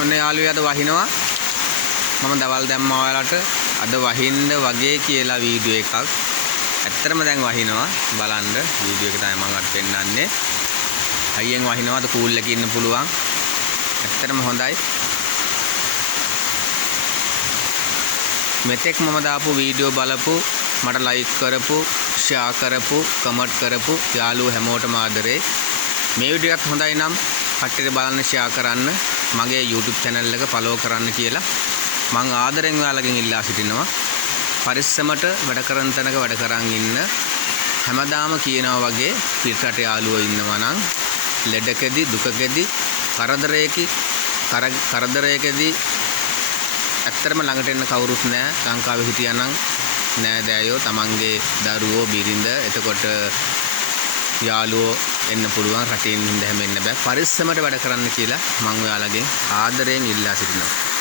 ඔන්න යාළුවෝ අද වහිනවා. මම දවල් දැම්මා ඔයාලට අද වහින්න වගේ කියලා වීඩියෝ එකක්. ඇත්තටම දැන් වහිනවා. බලන්න වීඩියෝ එක තමයි මම අද පෙන්නන්නේ. අයියෙන් වහිනවා. අද කූල් එකේ ඉන්න පුළුවන්. ඇත්තටම හොඳයි. මෙතෙක් මම දාපු වීඩියෝ බලපු මට ලයික් කරපු ෂෙයා කරපු කමෙන්ට් කරපු යාළුවෝ හැමෝටම ආදරේ. මේ වීඩියෝ එකත් හොඳයි නම් කට්ටියට බලන්න ෂෙයා කරන්න මගේ YouTube channel එක follow කරන්න කියලා මම ආදරෙන් ඔයාලගෙන් ඉල්ලා සිටිනවා. පරිස්සමට වැඩ කරන තැනක වැඩ කරන් ඉන්න. හැමදාම කියනවා වගේ පිටරට යාළුවෝ ඉන්නවා නම් ලෙඩකෙදි දුකකෙදි කරදරයකදී ඇත්තටම ළඟට එන්න කවුරුත් නැහැ. ලංකාවේ හිටියානම් නෑදෑයෝ තමන්ගේ දරුවෝ බිරිඳ එතකොට යාළුවෝ එන්න පුළුවන්. රටින් හින්දා හැම එන්න බෑ. පරිස්සමට වැඩ කරන්න කියලා මම ඔයාලගෙන් ආදරයෙන් ඉල්ලා සිටිනවා.